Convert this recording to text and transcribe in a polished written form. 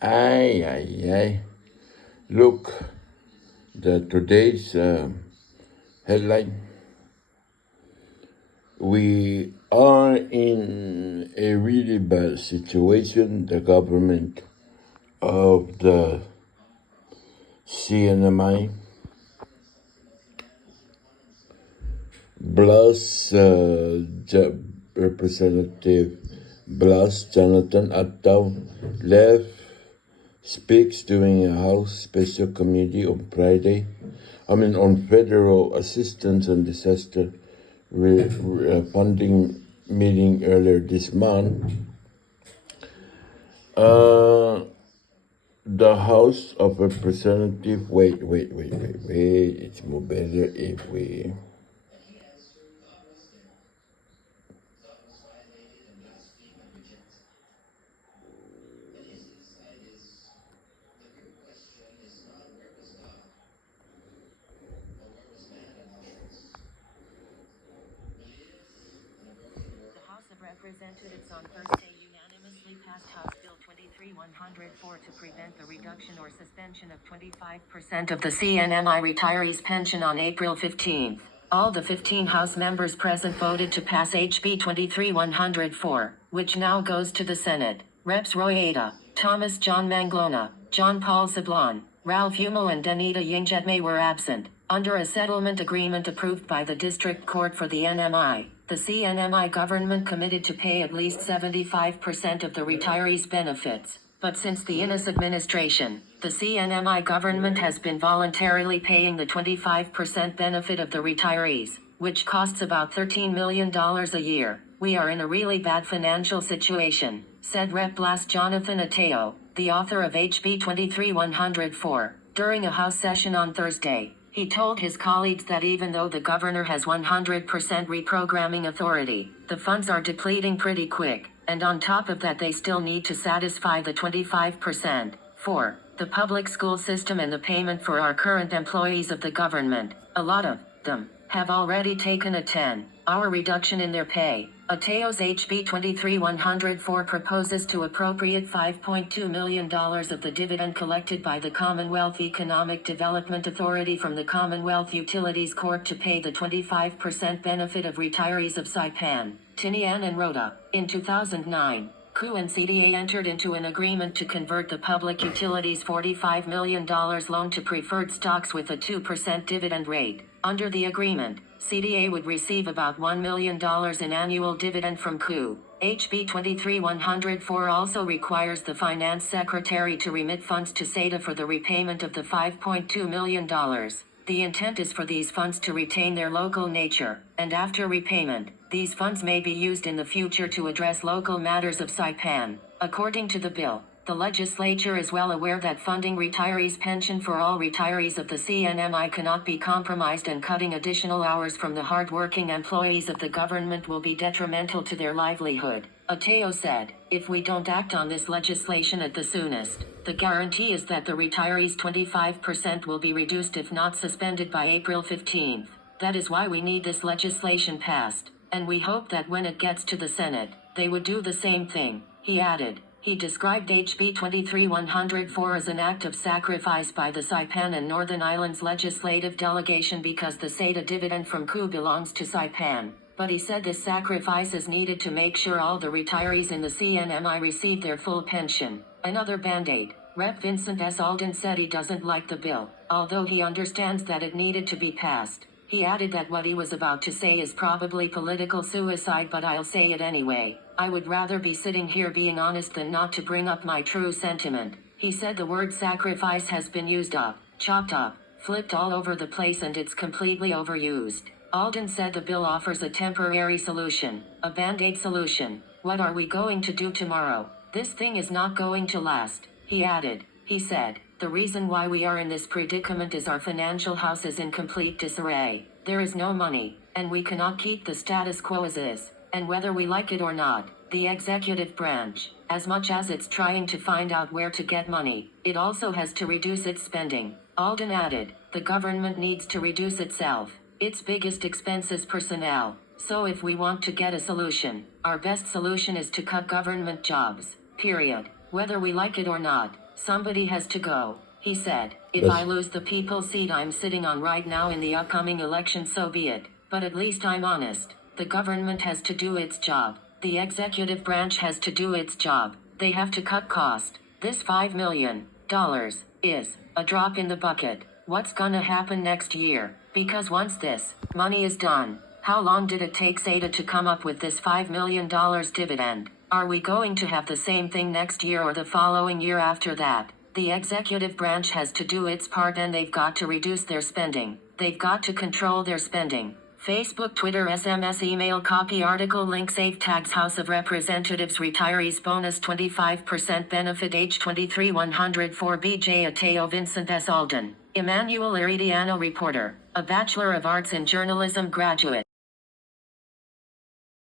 Ay, ay, ay. Look, today's headline. We are in a really bad situation. The government of the CNMI Blas Representative Blas Jonathan Attaw left speaks during a House Special Committee on on federal assistance and disaster funding meeting earlier this month. The House of Representatives. Wait. It's more better if we. Representatives on Thursday unanimously passed House Bill 23-104 to prevent the reduction or suspension of 25% of the CNMI retirees' pension on April 15. All the 15 House members present voted to pass HB 23-104, which now goes to the Senate. Reps Roy Ada, Thomas John Manglona, John Paul Sablon, Ralph Hummel and Danita Yingjedme were absent. Under a settlement agreement approved by the District Court for the NMI, the CNMI government committed to pay at least 75% of the retirees' benefits. But since the Innes administration, the CNMI government has been voluntarily paying the 25% benefit of the retirees, which costs about $13 million a year. We are in a really bad financial situation, said Rep. Blas Jonathan Attaw, the author of HB 23-104, during a House session on Thursday. He told his colleagues that even though the governor has 100% reprogramming authority, the funds are depleting pretty quick, and on top of that they still need to satisfy the 25% for the public school system and the payment for our current employees of the government. A lot of them have already taken a 10-hour reduction in their pay. Attaw's HB 23-104 proposes to appropriate $5.2 million of the dividend collected by the Commonwealth Economic Development Authority from the Commonwealth Utilities Court to pay the 25% benefit of retirees of Saipan, Tinian and Rota. In 2009, CU and CDA entered into an agreement to convert the public utilities' $45 million loan to preferred stocks with a 2% dividend rate. Under the agreement, CDA would receive about $1 million in annual dividend from CU. HB 23-104 also requires the Finance Secretary to remit funds to SEDA for the repayment of the $5.2 million. The intent is for these funds to retain their local nature, and after repayment, these funds may be used in the future to address local matters of Saipan. According to the bill, the legislature is well aware that funding retirees' pension for all retirees of the CNMI cannot be compromised, and cutting additional hours from the hard-working employees of the government will be detrimental to their livelihood. Attaw said, if we don't act on this legislation at the soonest, the guarantee is that the retirees' 25% will be reduced if not suspended by April 15. That is why we need this legislation passed, and we hope that when it gets to the Senate, they would do the same thing, he added. He described HB 23-104 as an act of sacrifice by the Saipan and Northern Islands legislative delegation because the SEDA dividend from CU belongs to Saipan. But he said this sacrifice is needed to make sure all the retirees in the CNMI receive their full pension. Another band-aid. Rep. Vincent S. Alden said he doesn't like the bill, although he understands that it needed to be passed. He added that what he was about to say is probably political suicide, but I'll say it anyway. I would rather be sitting here being honest than not to bring up my true sentiment. He said the word sacrifice has been used up, chopped up, flipped all over the place, and it's completely overused. Alden said the bill offers a temporary solution, a band-aid solution. What are we going to do tomorrow? This thing is not going to last, he added. He said, the reason why we are in this predicament is our financial house is in complete disarray. There is no money, and we cannot keep the status quo as is. And whether we like it or not, the executive branch, as much as it's trying to find out where to get money, it also has to reduce its spending. Alden added, the government needs to reduce itself. Its biggest expense is personnel. So if we want to get a solution, our best solution is to cut government jobs, period. Whether we like it or not. Somebody has to go, he said. If Yes. I lose the people's seat I'm sitting on right now in the upcoming election, so be it. But at least I'm honest. The government has to do its job. The executive branch has to do its job. They have to cut cost. This $5 million is a drop in the bucket. What's gonna happen next year? Because once this money is done, how long did it take SATA to come up with this $5 million dividend? Are we going to have the same thing next year or the following year after that? The executive branch has to do its part and they've got to reduce their spending. They've got to control their spending. Facebook, Twitter, SMS, email, copy, article, link, save, tags, House of Representatives, retirees bonus 25% benefit, age 23, 104, BJ Ateo, Vincent S. Alden, Emmanuel Iridiano, reporter, a Bachelor of Arts in Journalism graduate.